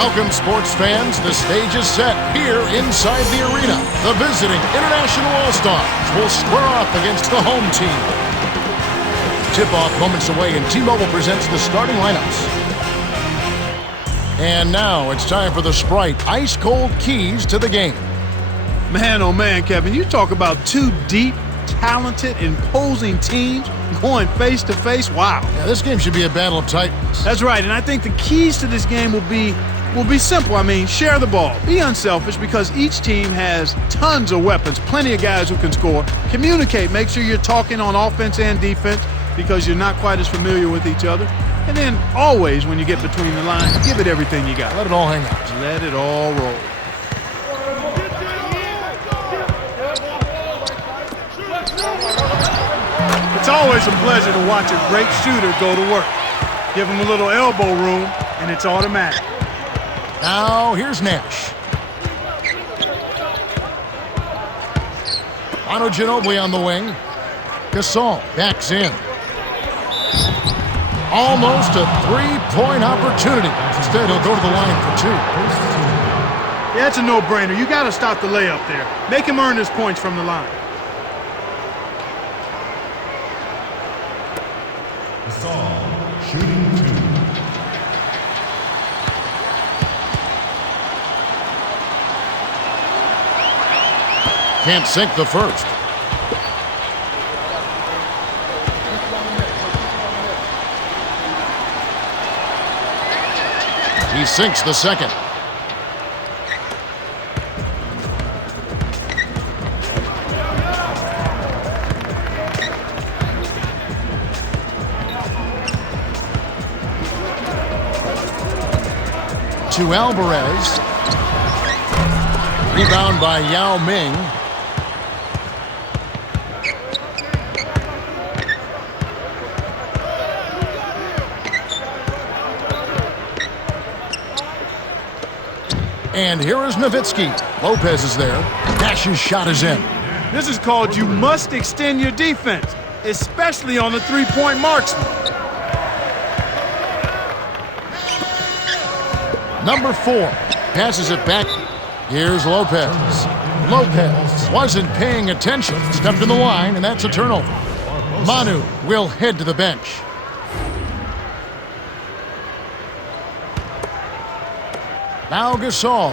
Welcome, sports fans. The stage is set here inside the arena. The visiting International All-Stars will square off against the home team. Tip-off moments away, and T-Mobile presents the starting lineups. And now it's time for the Sprite ice-cold keys to the game. Man, oh man, Kevin, you talk about two deep, talented, imposing teams going face-to-face. Wow. Yeah, this game should be a battle of titans. That's right, and I think the keys to this game will be simple. I mean, share the ball. Be unselfish because each team has tons of weapons, plenty of guys who can score. Communicate. Make sure you're talking on offense and defense because you're not quite as familiar with each other. And then always, when you get between the lines, give it everything you got. Let it all hang out. Let it all roll. It's always a pleasure to watch a great shooter go to work. Give him a little elbow room, and it's automatic. Now, here's Nash. Manu Ginobili on the wing. Gasol backs in. Almost a three-point opportunity. Instead, he'll go to the line for two. Yeah, it's a no-brainer. You got to stop the layup there. Make him earn his points from the line. Gasol, shooting two. Can't sink the first. He sinks the second. To Alvarez. Rebound by Yao Ming. And here is Nowitzki. Lopez is there. Nash's shot is in. This is called you must extend your defense, especially on the three-point marksman. Number 4 passes it back. Here's Lopez. Lopez wasn't paying attention. Stepped in the line, and that's a turnover. Manu will head to the bench. Now Gasol.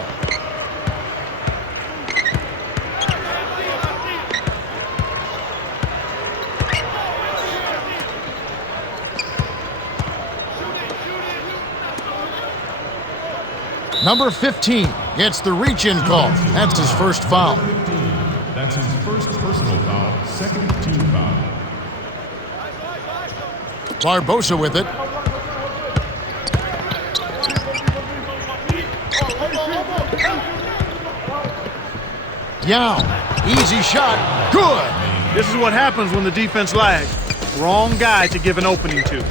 Number 15 gets the reach-in call. That's his first foul. That's his first personal foul, second team foul. Barbosa with it. Yao, easy shot, good. This is what happens when the defense lags. Wrong guy to give an opening to.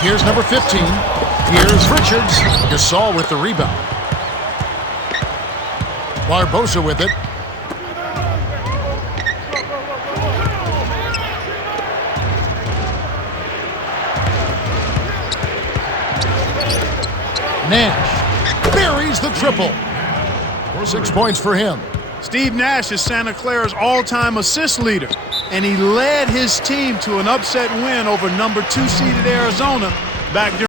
Here's number 15. Here's Richards. Gasol with the rebound. Barbosa with it. Nash buries the triple. 6 points for him. Steve Nash is Santa Clara's all-time assist leader, and he led his team to an upset win over number 2 seeded Arizona back during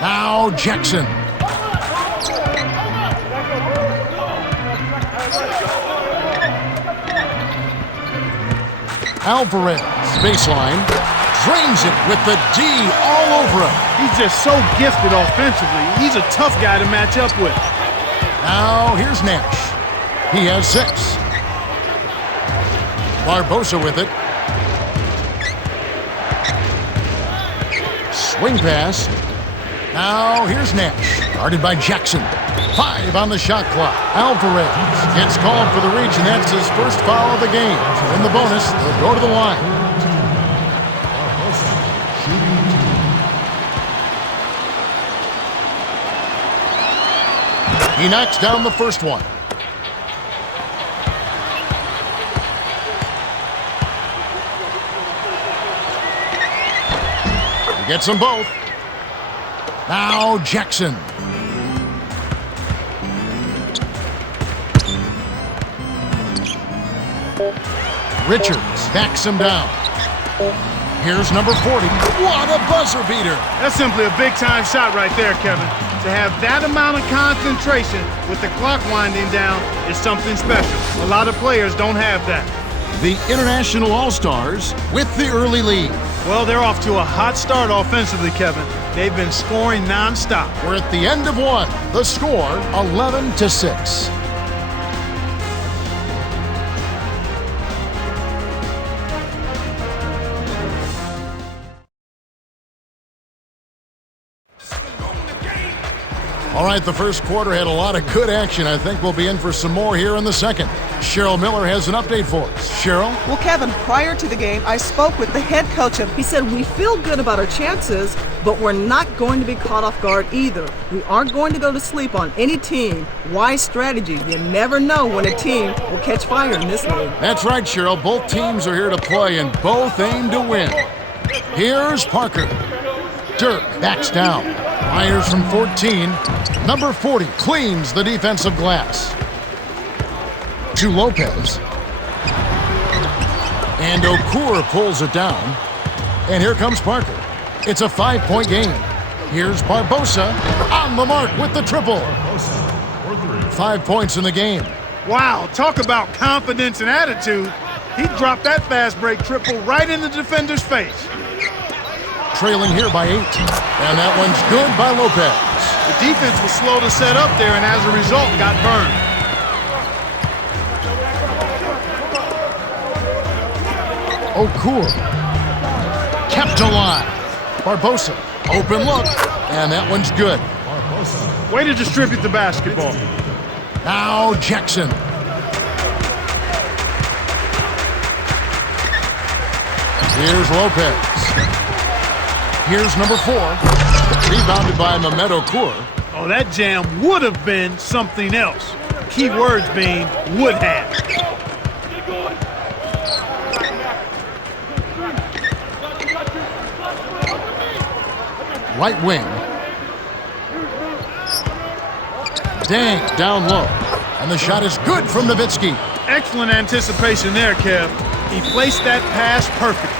Now Jackson. Alvarez, baseline, drains it with the D all over him. He's just so gifted offensively. He's a tough guy to match up with. Now here's Nash. He has 6. Barbosa with it. Swing pass. Now here's Nash, guarded by Jackson. 5 on the shot clock. Alvarez gets called for the reach, and that's his first foul of the game. In the bonus, they'll go to the line. He knocks down the first one. He gets them both. Now Jackson. Richards backs him down. Here's number 40. What a buzzer beater. That's simply a big-time shot right there, Kevin. To have that amount of concentration with the clock winding down is something special. A lot of players don't have that. The International All-Stars with the early lead. Well, they're off to a hot start offensively, Kevin. They've been scoring nonstop. We're at the end of one. The score, 11-6. All right, the first quarter had a lot of good action. I think we'll be in for some more here in the second. Cheryl Miller has an update for us. Cheryl? Well, Kevin, prior to the game, I spoke with the head coach, and he said we feel good about our chances, but we're not going to be caught off guard either. We aren't going to go to sleep on any team. Wise strategy. You never know when a team will catch fire in this league. That's right, Cheryl. Both teams are here to play, and both aim to win. Here's Parker. Dirk backs down. Fires from 14. Number 40 cleans the defensive glass. To Lopez. And Okur pulls it down. And here comes Parker. It's a 5-point game. Here's Barbosa on the mark with the triple. 5 points in the game. Wow, talk about confidence and attitude. He dropped that fast break triple right in the defender's face. Trailing here by 8. And that one's good by Lopez. The defense was slow to set up there and as a result got burned. Okur kept alive. Barbosa, open look, and that one's good. Way to distribute the basketball. Now Jackson. Here's Lopez. Here's number 4. Rebounded by Mehmet Okur. Oh, that jam would have been something else. Key words being would have. Right wing. Dang, down low. And the shot is good from Nowitzki. Excellent anticipation there, Kev. He placed that pass perfectly.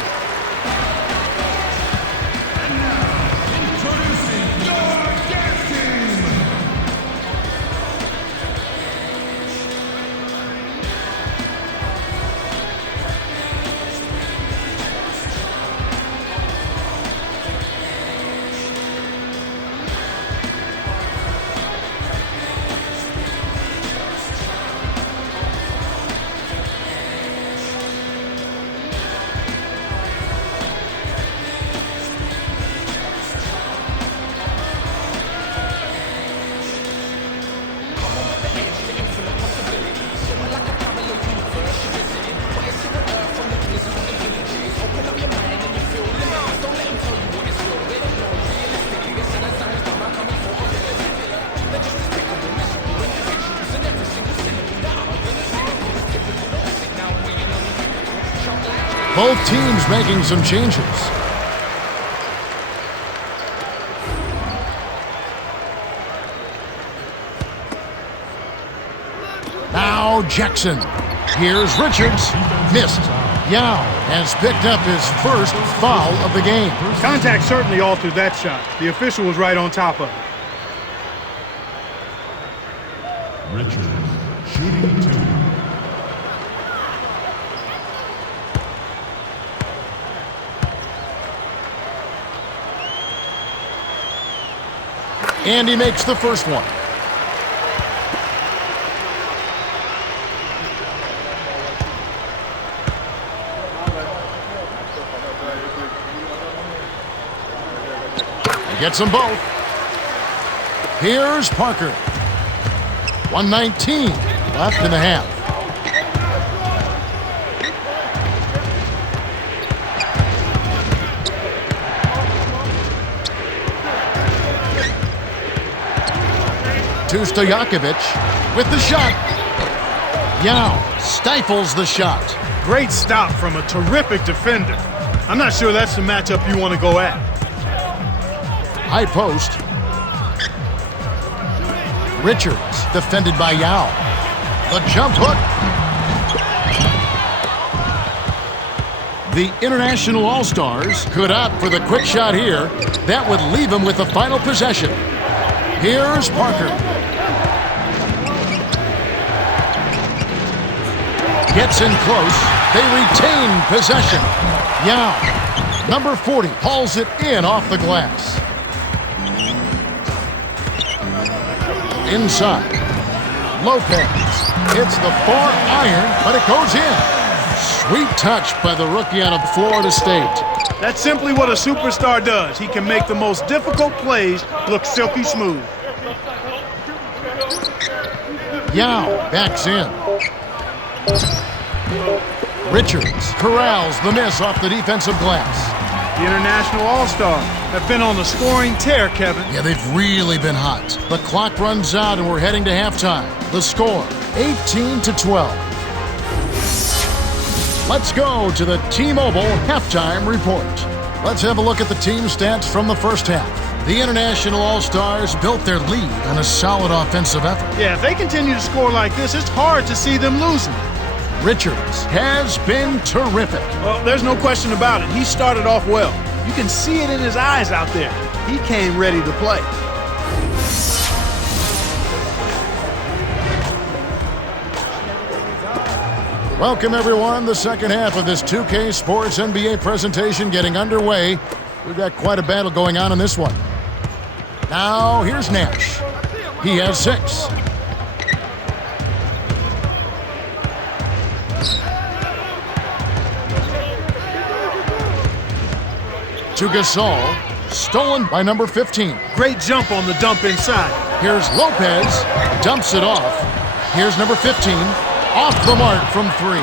Both teams making some changes. Now Jackson. Here's Richards. Missed. Yao has picked up his first foul of the game. Contact certainly altered that shot. The official was right on top of it. Richards, shooting 2. And he makes the first one. He gets them both. Here's Parker. 1:19 left in the half. To Stojakovic with the shot. Yao stifles the shot. Great stop from a terrific defender. I'm not sure that's the matchup you want to go at. High post. Richards defended by Yao. The jump hook. The International All-Stars could opt for the quick shot here. That would leave him with the final possession. Here's Parker. Gets in close. They retain possession. Yao, number 40, hauls it in off the glass. Inside. Lopez hits the far iron, but it goes in. Sweet touch by the rookie out of Florida State. That's simply what a superstar does. He can make the most difficult plays look silky smooth. Yao backs in. Richards corrals the miss off the defensive glass. The International All-Stars have been on a scoring tear, Kevin. Yeah, they've really been hot. The clock runs out and we're heading to halftime. The score, 18-12. Let's go to the T-Mobile halftime report. Let's have a look at the team stats from the first half. The International All-Stars built their lead on a solid offensive effort. Yeah, if they continue to score like this, it's hard to see them losing. Richards has been terrific. Well, there's no question about it. He started off well. You can see it in his eyes out there. He came ready to play. Welcome, everyone. The second half of this 2K Sports NBA presentation getting underway. We've got quite a battle going on in this one. Now, here's Nash. He has 6. To Gasol, stolen by number 15. Great jump on the dump inside. Here's Lopez, dumps it off. Here's number 15, off the mark from 3.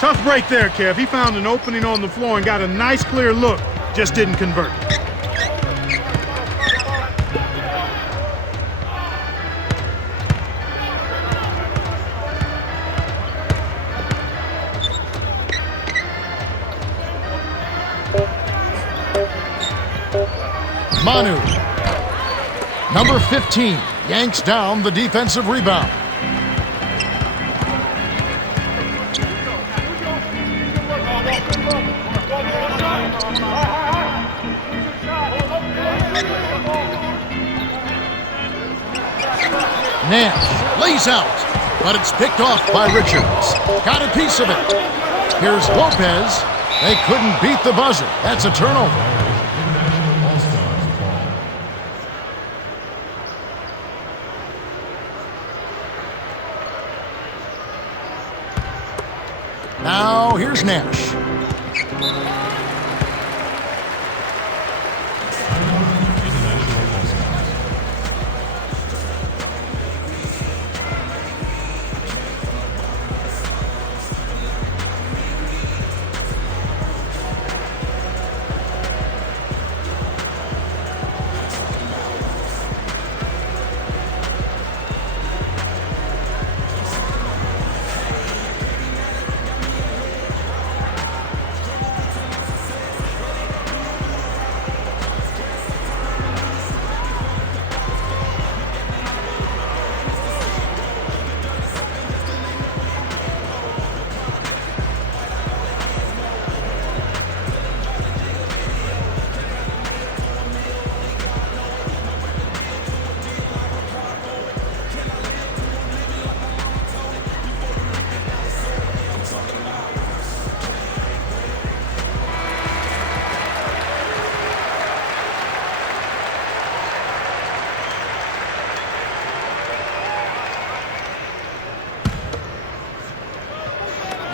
Tough break there, Kev. He found an opening on the floor and got a nice clear look. Just didn't convert. Manu, number 15, yanks down the defensive rebound. Nash lays out, but it's picked off by Richards. Got a piece of it. Here's Lopez. They couldn't beat the buzzer. That's a turnover. Now, here's Nash.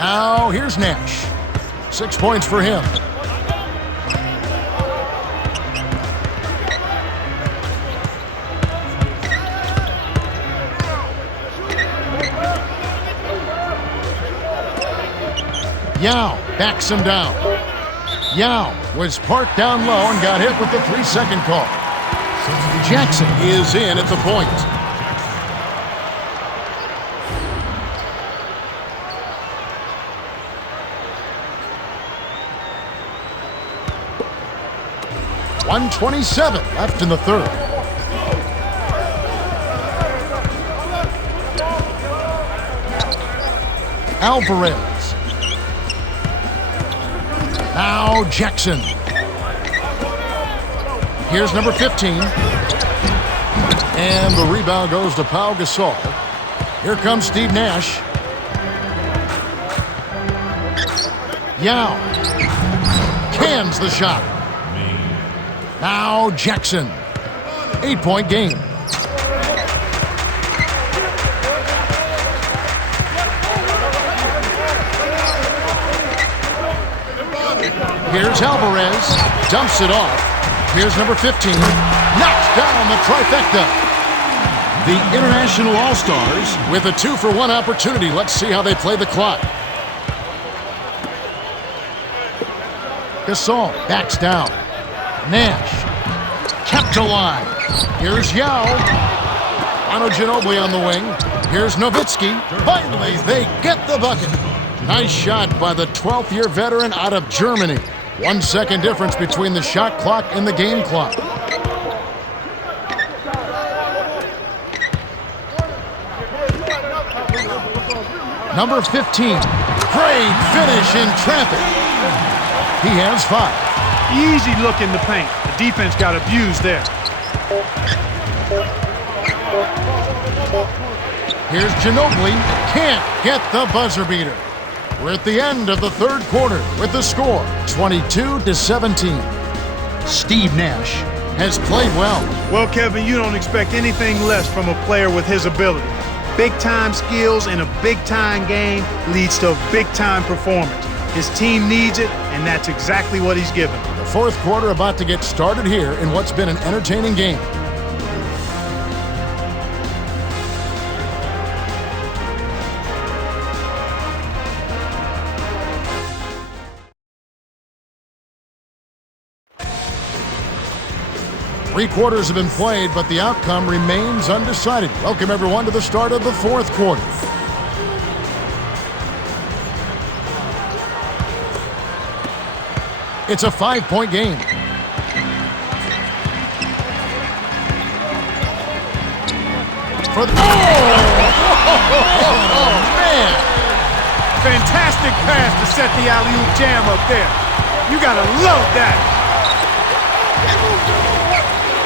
Now here's Nash. 6 points for him. Yao backs him down. Yao was parked down low and got hit with the 3-second call. Jackson is in at the point. .127 left in the third. Alvarez. Now Jackson. Here's number 15. And the rebound goes to Pau Gasol. Here comes Steve Nash. Yao. Cans the shot. Now Jackson. 8-point game. Here's Alvarez, dumps it off. Here's number 15, knocks down the trifecta. The International All-Stars with a 2-for-1 opportunity. Let's see how they play the clock. Gasol backs down. Nash kept alive. Here's Yao. Manu Ginobili on the wing. Here's Nowitzki. Finally, they get the bucket. Nice shot by the 12th-year veteran out of Germany. 1 second difference between the shot clock and the game clock. Number 15, great finish in traffic. He has 5. Easy look in the paint. The defense got abused there. Here's Ginobili, can't get the buzzer beater. We're at the end of the third quarter with the score 22-17. Steve Nash has played well. Well, Kevin, you don't expect anything less from a player with his ability. Big-time skills in a big-time game leads to a big-time performance. His team needs it, and that's exactly what he's given. The fourth quarter about to get started here in what's been an entertaining game. Three quarters have been played, but the outcome remains undecided. Welcome, everyone, to the start of the fourth quarter. It's a 5-point game. For the man! Fantastic pass to set the alley-oop jam up there. You gotta love that.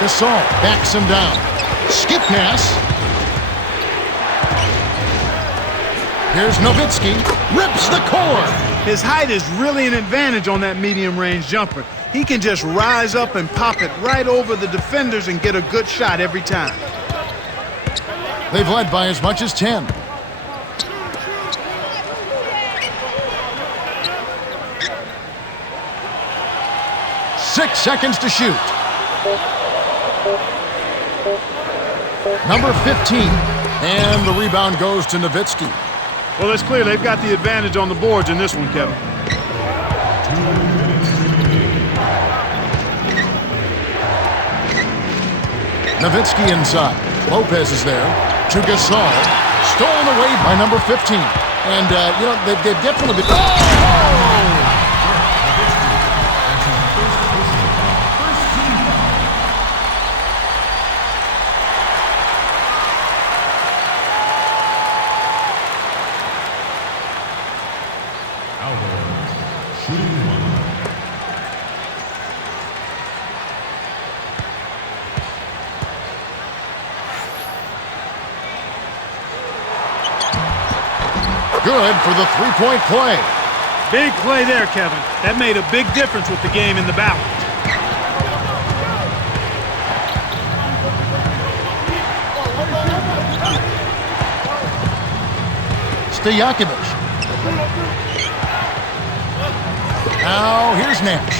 Gasol backs him down. Skip pass. Here's Nowitzki. Rips the core. His height is really an advantage on that medium-range jumper. He can just rise up and pop it right over the defenders and get a good shot every time. They've led by as much as 10. Six seconds to shoot. Number 15. And the rebound goes to Nowitzki. Well, it's clear they've got the advantage on the boards in this one, Kevin. Nowitzki inside. Lopez is there. To Gasol. Stolen away by number 15. And, they've definitely been... Good for the three-point play. Big play there, Kevin. That made a big difference with the game in the balance. Stojakovic Now here's Nash.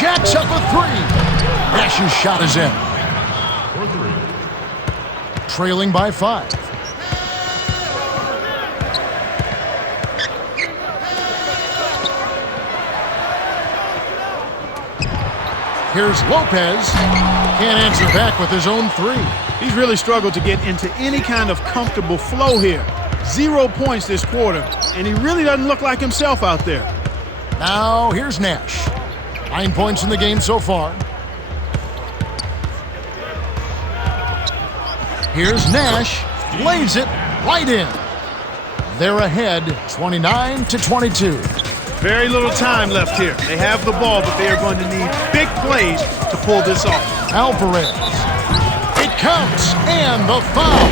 Jacks up a three. Nash's shot is in. For three. Trailing by 5. Here's Lopez. Can't answer back with his own 3. He's really struggled to get into any kind of comfortable flow here. 0 points this quarter, and he really doesn't look like himself out there. Now here's Nash. 9 points in the game so far. Here's Nash. Lays it right in. They're ahead 29-22. Very little time left here. They have the ball, but they are going to need big plays to pull this off. Alvarez. It counts, and the foul.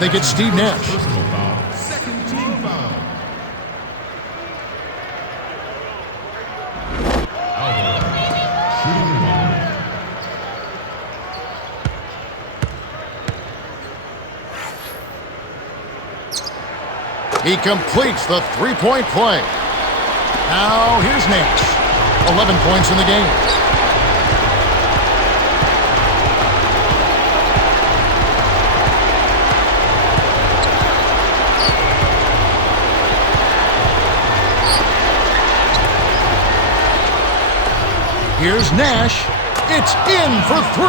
They get Steve Nash. Personal foul. Second team foul. Alvarez. Shooting one. He completes the 3-point play. Now here's Nash. 11 points in the game. Here's Nash. It's in for 3.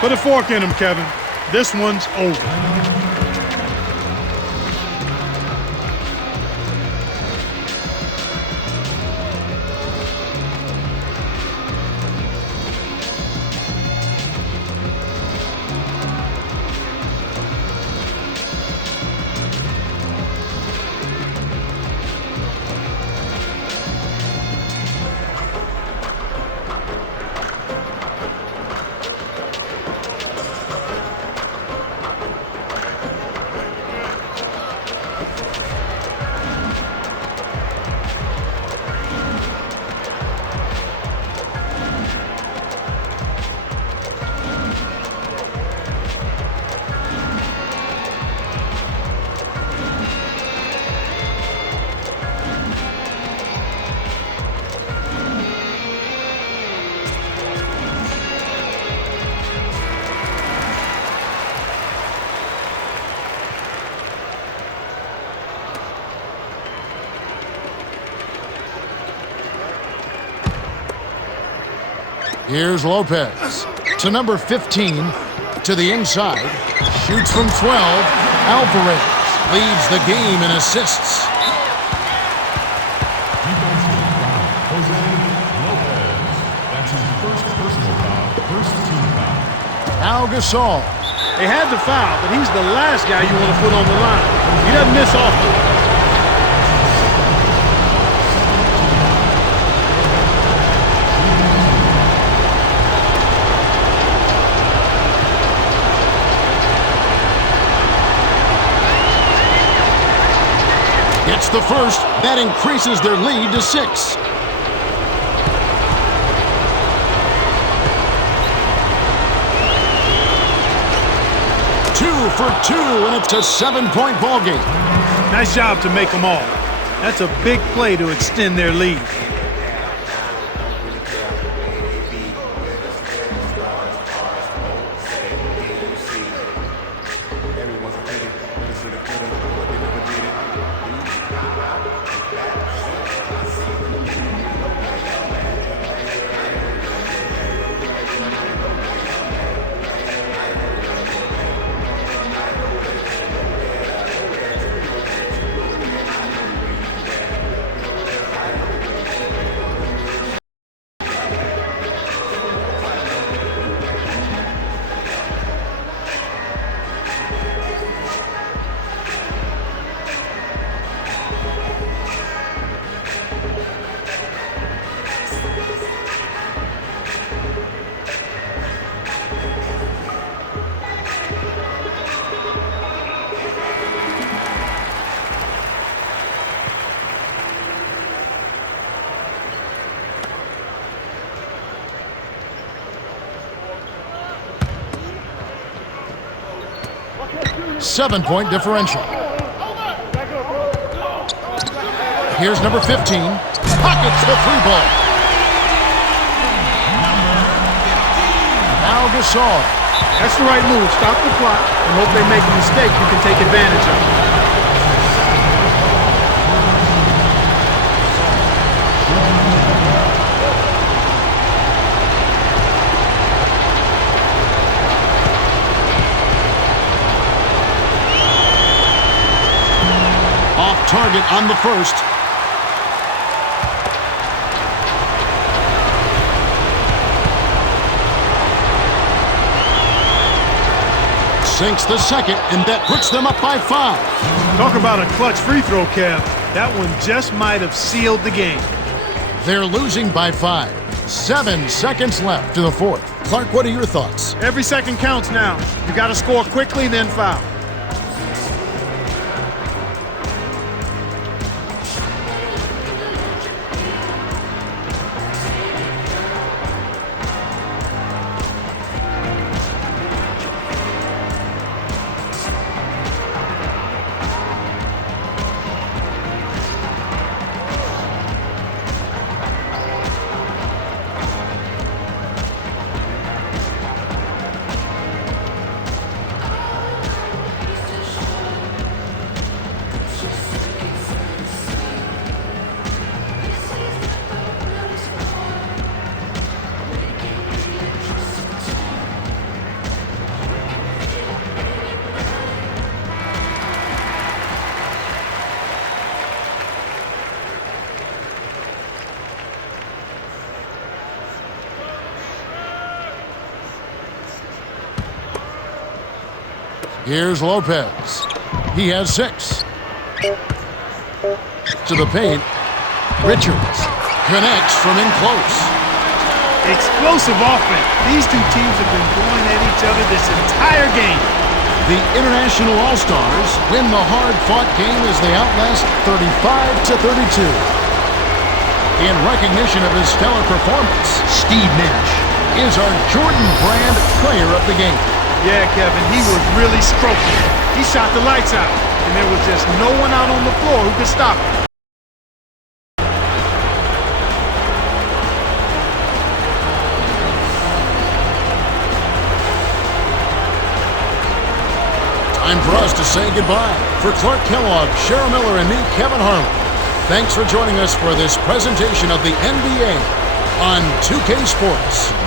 Put a fork in him, Kevin. This one's over. Here's Lopez to number 15 to the inside. Shoots from 12. Alvarez leads the game in assists. Defensive foul. Jose Lopez. That's his first personal foul. First team foul. Now Gasol. They had the foul, but he's the last guy you want to put on the line. He doesn't miss often. Gets the first. That increases their lead to 6. Two for 2, and it's a 7-point ball game. Nice job to make them all. That's a big play to extend their lead. 7-point differential. Here's number 15. Pockets the three ball. Now Gasol. That's the right move. Stop the clock and hope they make a mistake you can take advantage of. Off target on the first. Sinks the second, and that puts them up by 5. Talk about a clutch free throw, Kev. That one just might have sealed the game. They're losing by 5. 7 seconds left to the fourth. Clark, what are your thoughts? Every second counts now. You got to score quickly, then foul. Here's Lopez. He has 6. To the paint. Richards connects from in close. Explosive offense. These two teams have been going at each other this entire game. The International All-Stars win the hard-fought game as they outlast 35-32. In recognition of his stellar performance, Steve Nash is our Jordan Brand Player of the Game. Yeah, Kevin, he was really stroking it. He shot the lights out, and there was just no one out on the floor who could stop him. Time for us to say goodbye. For Clark Kellogg, Cheryl Miller, and me, Kevin Harlan, thanks for joining us for this presentation of the NBA on 2K Sports.